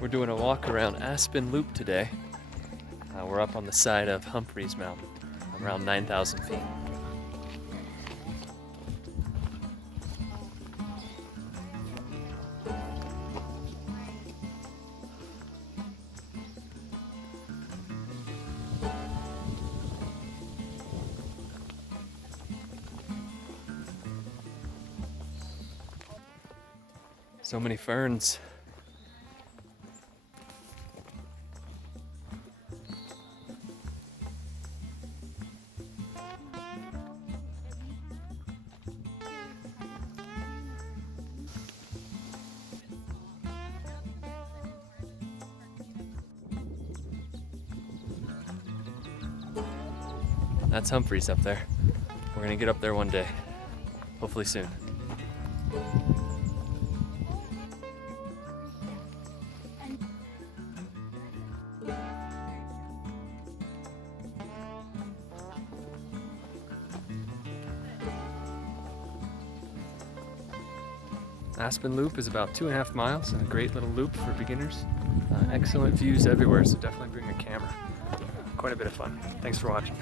We're doing a walk around Aspen Loop today. We're up on the side of Humphreys Mountain, around 9,000 feet. So many ferns. That's Humphreys up there. We're gonna get up there one day, hopefully soon. Aspen Loop is about 2.5 miles and a great little loop for beginners. Excellent views everywhere, so definitely bring a camera. Quite a bit of fun. Thanks for watching.